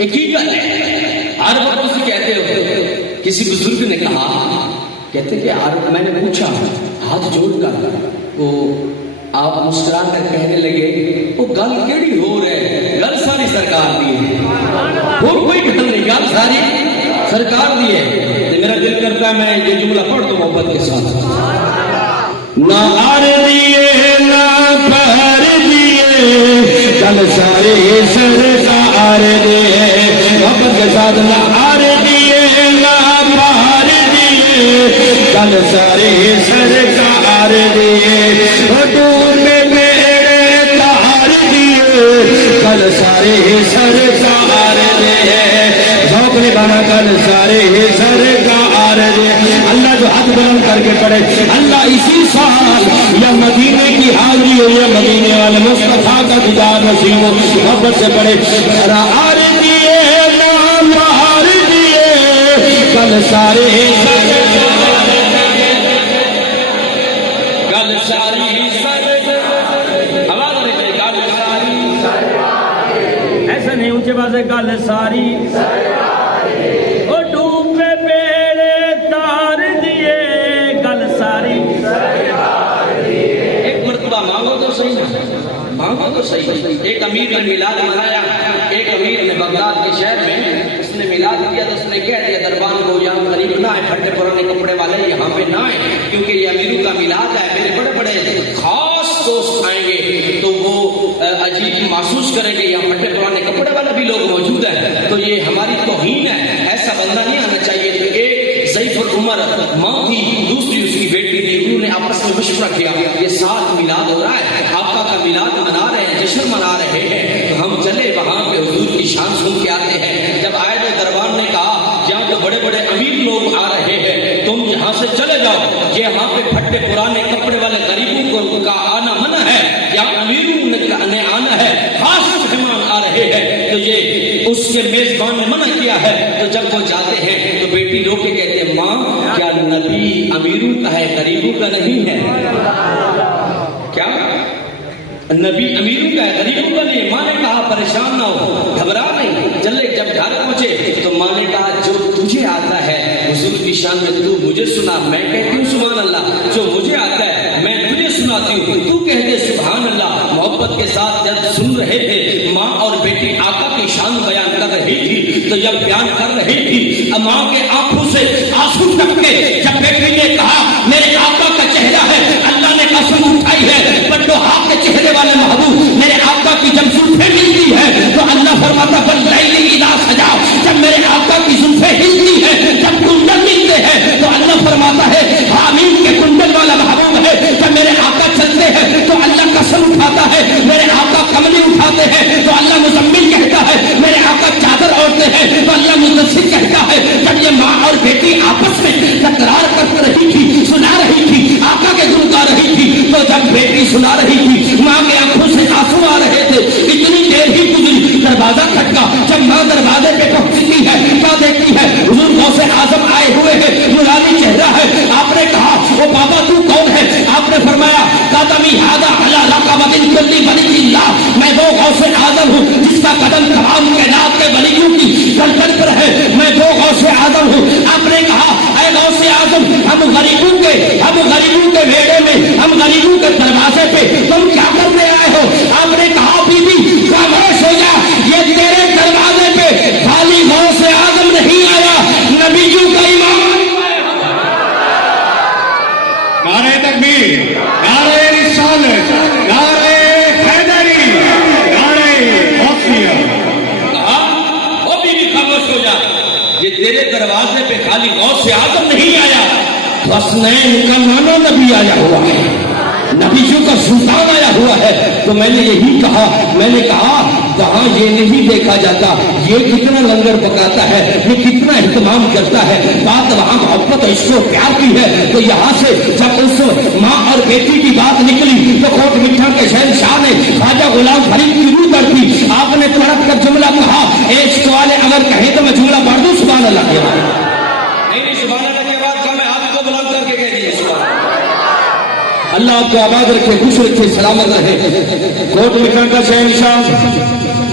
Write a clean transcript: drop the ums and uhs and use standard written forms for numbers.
ایک ہی گل ہے، ہر وقت اسے کہتے ہو. کسی بزرگ نے کہا، کہتے کہ میں نے پوچھا ہاتھ جوڑ کر، وہ آپ مسکرا کر کہنے لگے وہ گل کیڑی ہو رہے، گل ساری سرکار دی ہے، اور کوئی گل نہیں، گل ساری سرکار دی ہے. میرا دل کرتا ہے میں یہ جملہ پڑھ دوں محبت کے ساتھ. نہ آر دیے نہ پر دیے گل سارے سرکار دے، محبت کے ساتھ نہ آر دیے نہ پر دیے گل سارے سرکار دے، دور میں میرے تار دیے گل سارے سرکار دے، ذوق نبھانا گل سارے سرکار دے. اللہ جو ہاتھ بلند کر کے پڑھے، اللہ اسی سال یا مدینے کی حاضری ہو یا مدینے والے مصطفیٰ کا دیدار نصیب ہو، محبت سے پڑھے. آر دیے نام آر دیے گل سارے گل ساری ایسا نہیں اونچے بات ہے، گل ساری ڈوبے بیڑے تار دیے گل ساری. ایک مرتبہ مانگو تو صحیح، مانگو تو صحیح. ایک امیر نے میلاد منایا، ایک امیر نے بغداد کے شہر میں اس نے میلاد کیا تو اس نے کہہ دیا دربان کو یہاں غریب نہ آئے، پھٹے پرانے کپڑے والے یہاں پہ نہ آئے، کیونکہ یہ امیروں کا میلاد ہے، میرے بڑے بڑے خاص دوست آئیں گے تو وہ عجیب محسوس کریں گے یہاں پھٹے پرانے کپڑے والے بھی لوگ موجود ہیں، تو یہ ہماری توہین ہے، ایسا بندہ نہیں آنا چاہیے. تو ایک ضعیف العمر ماں تھی، دوسری اس کی بیٹی تھی، انہوں نے آپس میں مشورہ کیا یہ ساتھ میلاد ہو رہا ہے، آقا کا میلاد منا رہے ہیں، جشن منا رہے ہیں، تو ہم چلے وہاں پہ حضور کی شان سن کے آتے ہیں. جب آئے تو دربان نے کہا یہاں تو بڑے بڑے امیر لوگ آ رہے ہیں، تم یہاں سے چلے جاؤ، یہاں پہ پھٹے پرانے کپڑے والے غریبوں کا آنا منع ہے، یا امیروں نے آنا ہے، خاص مہمان آ رہے ہیں، تو یہ اس کے میزبان نے منع کیا ہے. تو جب وہ جاتے ہیں تو بیٹی رو کے کہتے ہیں ماں کیا نبی امیروں کا ہے غریبوں کا نہیں ہے؟ کیا نبی امیروں کا ہے غریبوں کا نہیں؟ ماں نے کہا پریشان نہ ہو، گھبرا نہیں. چلے جب گھر پہنچے تو ماں نے کہا جو تجھے آتا ہے حضور کی شان میں تو مجھے سنا، میں کہتی ہوں سبحان اللہ، جو مجھے آتا ہے میں تجھے سناتی ہوں، تو کہہ دے سبحان اللہ. محبت کے ساتھ جب سن رہے تھے ماں اور بیٹی آقا کی شان بیان کر رہی تھی، تو جب بیان کر رہی تھی ماں کے آنکھوں سے آنسو ٹپکے. جب بیٹی نے کہا میرے آقا کا چہرہ ہے، اللہ نے قسم اٹھائی ہے بٹوہا کے چہرے والے محبوب میرے آقا کی جب زلفیں ملتی ہے تو اللہ فرماتا باللیل اذا سجا، جب میرے آقا کی زلفیں ہلتی ہے، جب کنڈل ملتے ہیں تو اللہ فرماتا ہے حامیم کے کنڈل والا محبوب ہے. جب میرے آقا چلتے ہیں تو اللہ قسم اٹھاتا ہے، میرے آقا کملی اٹھاتے ہیں تو اللہ مزمل کہتا ہے، میرے آقا چادر اوڑھتے ہیں تو اللہ مدثر کہتا ہے. جب یہ ماں اور بیٹی آپس میں تکرار کر رہی تھی، سنا رہی تھی، آقا کے گن گا رہی تھی، تو جب بیٹی سنا رہی تھی ماں کے آنکھوں سے آنسو آ رہے تھے. اتنی دیر ہی گزری، دروازہ کھٹکا. جب ماں دروازے پہ پہنچتی ہے کیا دیکھتی ہے حضور غوث اعظم آئے ہوئے ہیں، نورانی چہرہ ہے. آپ نے کہا وہ بابا تو کون ہے؟ آپ نے فرمایا قدمی ھذا علی رقبۃ کل ولی اللہ، میں وہ غوث اعظم ہوں جس کا قدم تمام کائنات کے ولیوں کی گردن پر ہے، میں وہ غوث اعظم ہوں. آپ نے کہا اے غوث اعظم ہم غریبوں کے ویڑے میں، ہم غریبوں کے دروازے پہ تم کیا کرنے آئے ہو؟ آپ نے کہا بی بی خاموش ہو جا، یہ تیرے دروازے پہ خالی غوث اعظم نہیں آیا، نبیوں کا امام. نعرہ تکبیر، نعرہ رسالت، نعرہ حیدری، نعرہ غوثیہ. وہ بھی خاموش ہو جا، یہ تیرے دروازے پہ خالی غوث اعظم نہیں آیا، حسنین کا نانا نبی آیا ہوا ہے، نبیوں کا سلطان آیا ہوا ہے. تو میں نے یہی کہا، میں نے کہا کہاں یہ نہیں دیکھا جاتا یہ کتنا لنگر پکاتا ہے، یہ کتنا اہتمام کرتا ہے. بات وہاں محبت عشق و پیار کی ہے. تو یہاں سے جب اس ماں اور بیٹی کی بات نکلی تو کوٹ مٹھا کے شہنشاہ نے خواجہ غلام فرید کی روح در دی. آپ نے تڑپ کر جملہ کہا، عشق والے اگر کہیں تو میں جملہ پڑھ دوں سبحان اللہ کے بعد. نہیں سبحان اللہ کے بعد کا میں آپ کو بلند کر کے کہہ دیجیے سبحان اللہ. اللہ آپ کو آباد رکھے، خوش رکھے، سلامت رہے. کوٹ مٹھا کا شہنشاہ